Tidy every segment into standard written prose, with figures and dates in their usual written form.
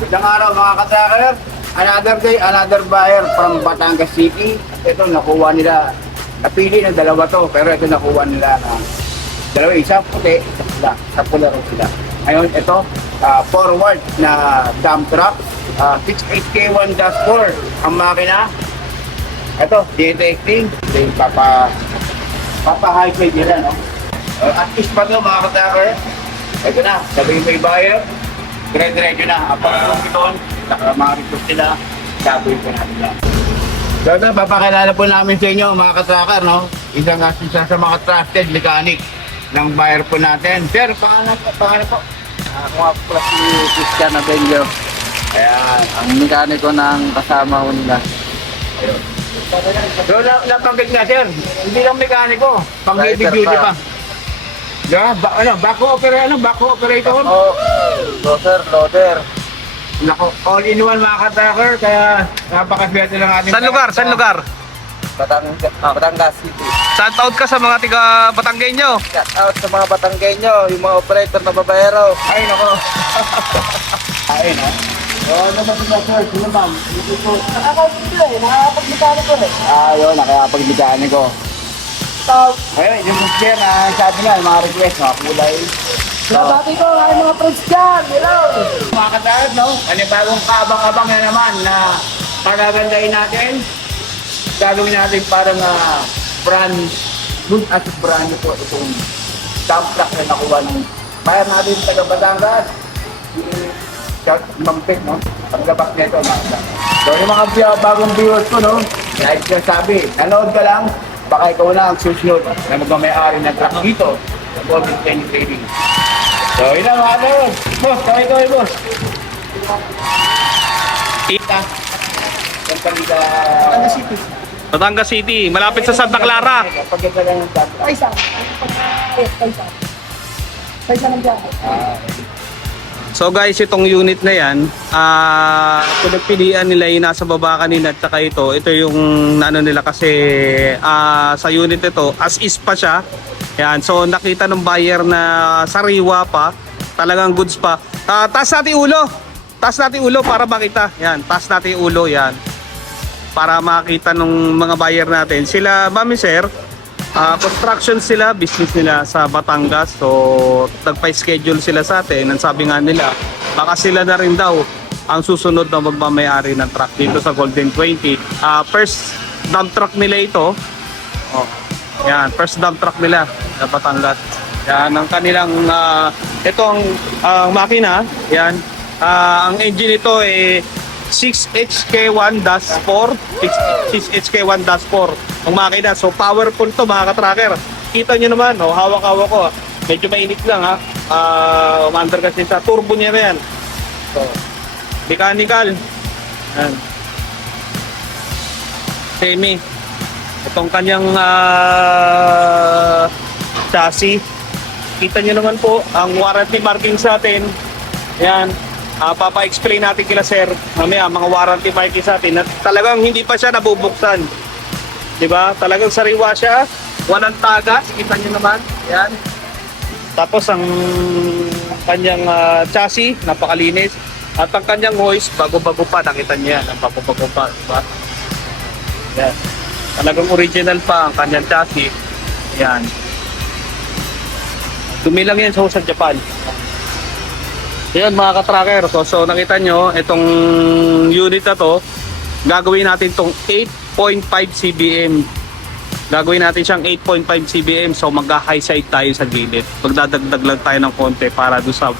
Magandang araw mga ka-tracker. Another day, another buyer from Batangas City. Ito nakuha nila. Napili ng dalawa to, pero ito nakuha nila na dalawa, isa puti, isa pula. Sa pula rin sila. Ngayon ito, forward na dump truck. 68K1-4 ang makina. Ito, detecting. Papa-high-grade nila, no? At least pa to mga ka-tracker. Ito na, sabi may buyer. Dire-diretso na. Apang ito, mga request nila, gagawin po natin lang. So ito, papakilala po namin sa inyo mga ka-tracker, no? Isa sa mga trusted mechanic ng buyer po natin. Sir, pangalan po? Ako nga po si Christian Abelio. Ayan. Ang mekaniko ng kasama ko nila. Ayun. So nabanggit nga sir, hindi lang mekaniko, pang heavy Driver duty pa. pa. Yeah, backhoe operator. Loader. Nako, all-in-one mga ka-tracker, kaya napakaswerte lang ating... Saan lugar? Batangas City. Shout out ka sa mga tiga Batanggenyo. Shout out sa mga Batanggenyo, yung mga operator na babayero. Ay, nako. Ay, no? So, ano ba sila sir? Sino ma'am? Nakakapag-mekaniko eh. Ayun, nakakapag-mekaniko. Ayun, yung sir na sabi nga, yung mga request, mga kulay. Nabati ko ay mga friends dyan. Hello! Mga ka-tracker, no? Panibagong kaabang-abang na naman na pagagandahin natin. Gagawin natin parang brand, good at brand po itong dump truck na nakuha ng bayan natin sa taga Batangas. Mampik, no? Paglabas nito, mga. So, yung mga bagong viewers ko, no? Like siya sabi, nanood ka lang, baka ikaw na ang susunod na magmamayari ng truck dito sa Golden Penny Trading. So, yun lang mga kayo. Boss, kaway, boss. Kita. Pagkalita. City. Batangas City, malapit sa Santa Clara. Pagkita lang ng truck. Ay, isa. Isa ng dyan. So guys, itong unit na yan, pinagpilian nila yung nasa baba kanina at saka ito yung ano nila kasi sa unit ito, as is pa siya. Yan, so nakita ng buyer na sariwa pa, talagang goods pa. Taas natin ulo para makita. Yan, taas natin ulo yan. Para makita ng mga buyer natin. Sila, mami sir, construction sila, business nila sa Batangas. So, nagpa-schedule sila sa atin. Ang sabi nga nila, baka sila na rin daw ang susunod na magmamayari ng truck dito sa Golden 20. First dump truck nila ito. Oh, yan, first dump truck nila sa Batangas. Yan, ang kanilang, ito ang makina. Yan, ang engine ito ay 6HK1-4 6HK1-4 ang makina. So powerful to mga ka-tracker. Kita nyo naman, oh, hawak-hawak ko. Medyo mainit lang ha. Umandar kasi sa turbo niya na yan. So, mechanical. Yan. Semi. Itong kanyang chassis. Kita nyo naman po ang warranty marking sa atin. Yan. Papa-explain natin kila sir mamaya mga warranty marking sa atin na talagang hindi pa siya nabubuksan, diba? Talagang sariwa siya, walang tagas, kita nyo naman yan. Tapos ang kanyang chassis napakalinis at ang kanyang hoist bago-bago pa, nakita nyo yan, ang bago-bago pa, diba? Yan. Talagang original pa ang kanyang chassis yan. Dumi lang yan sa Japan. Yan mga ka-tracker, so nakita nyo itong unit na to, gagawin natin itong 8.5 cbm. Gagawin natin siyang 8.5 cbm, so magka-high side tayo sa gilid. Magdadagdag lang tayo ng konti para doon sa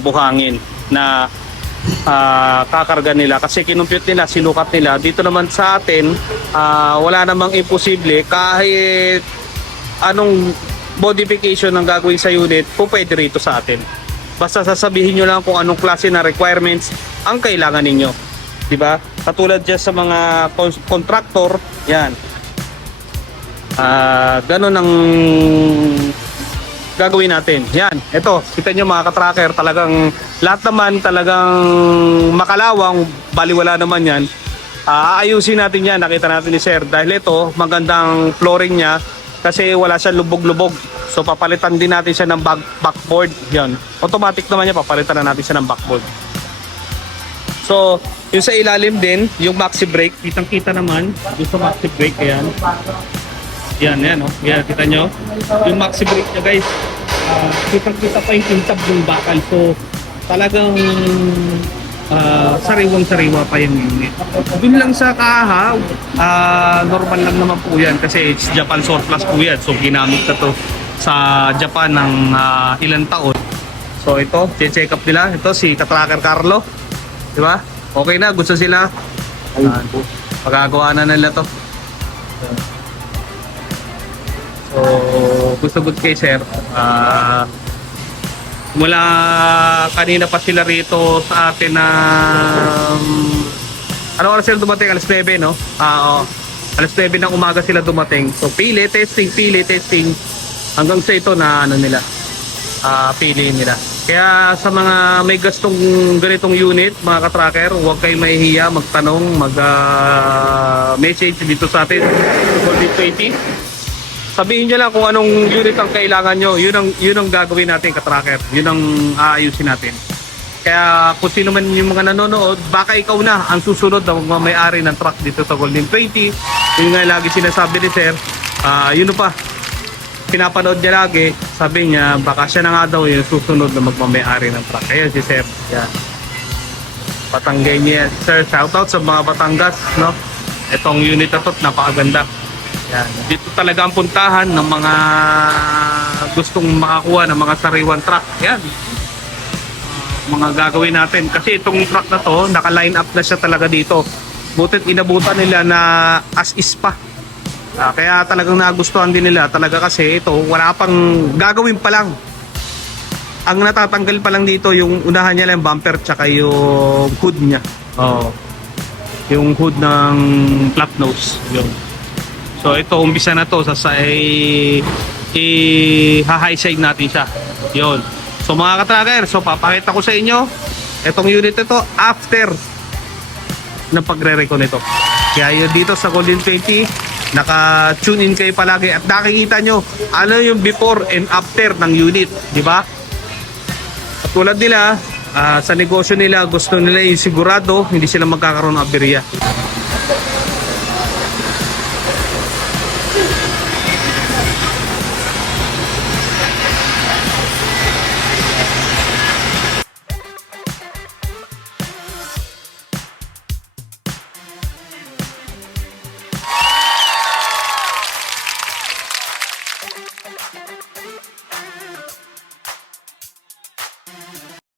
buhangin na kakarga nila. Kasi kinumpute nila, sinukat nila. Dito naman sa atin, wala namang imposible kahit anong modification ng gagawin sa unit, pwede rito sa atin. Basta sasabihin nyo lang kung anong klase na requirements ang kailangan ninyo. Diba? Katulad dyan sa mga contractor, yan. Ganun ang gagawin natin. Yan, ito, kita nyo mga ka-tracker, talagang lahat naman talagang makalawang, baliwala naman yan. Aayusin natin yan, nakita natin ni sir. Dahil ito, magandang flooring niya kasi wala siya lubog-lubog. So papalitan din natin siya ng backboard. Yan. Automatic naman yan, papalitan na natin siya ng backboard. So, yung sa ilalim din, yung maxi brake, kitang-kita naman, yung sa maxi brake, ayan. Yan, oh. Yan, kita nyo. Yung maxi brake niya, guys, kitang-kita pa yung tintab ng bakal. So, talagang sariwang-sariwa pa yung unit. Dun lang sa kaha, normal lang naman po yan kasi it's Japan surplus po yan. So, ginamit na to sa Japan ng ilang taon. So, ito, check up nila. Ito, si Katracker Carlo. Di ba? Okay na, gusto sila. Magagawa na nila to. So, gusto kay sir. Mula kanina pa sila rito sa atin na ano oras sila dumating? Alas 9, no? Oo. Alas 9 ng umaga sila dumating. So, pili, testing. Hanggang sa ito na ano nila. Piliin nila. Kaya sa mga may gustong ganitong unit, mga katracker, huwag kayong mahihiya, magtanong, mag-message dito sa atin. Golden 20. Sabihin nyo lang kung anong unit ang kailangan nyo. Yun ang gagawin natin, katracker. Yun ang aayusin natin. Kaya kung sino man yung mga nanonood, baka ikaw na ang susunod na magmamayari ng truck dito sa Golden 20. Yun nga lagi sinasabi ni sir. Yun pa. Pinapanood niya lagi. Sabi niya, baka siya na nga daw yung susunod na magmamayari ng truck. Kaya si sir. Yan. Batanggay niya. Sir, shoutout sa mga Batangas. No? Itong unit na to, napakaganda. Yan. Dito talaga ang puntahan ng mga gustong makakuha ng mga sariwan truck. Yan. Mga gagawin natin. Kasi itong truck na to, naka-line up na siya talaga dito. Butit inabutan nila na as is pa. Kaya talagang nagustuhan din nila. Talaga kasi ito, wala pang gagawin pa lang. Ang natatanggal pa lang dito, yung unahan niya lang bumper tsaka yung hood niya. Yung hood ng flat nose. Yun. So ito, umpisa na to sa i-high side natin siya. Yun. So mga katracker, so papakita ko sa inyo itong unit ito after ng pagre-recon nito. Kaya yun dito sa Golden 20, naka-tune in kayo palagi at nakikita nyo ano yung before and after ng unit, di ba? At tulad nila, sa negosyo nila, gusto nila yung sigurado hindi sila magkakaroon ng aberya.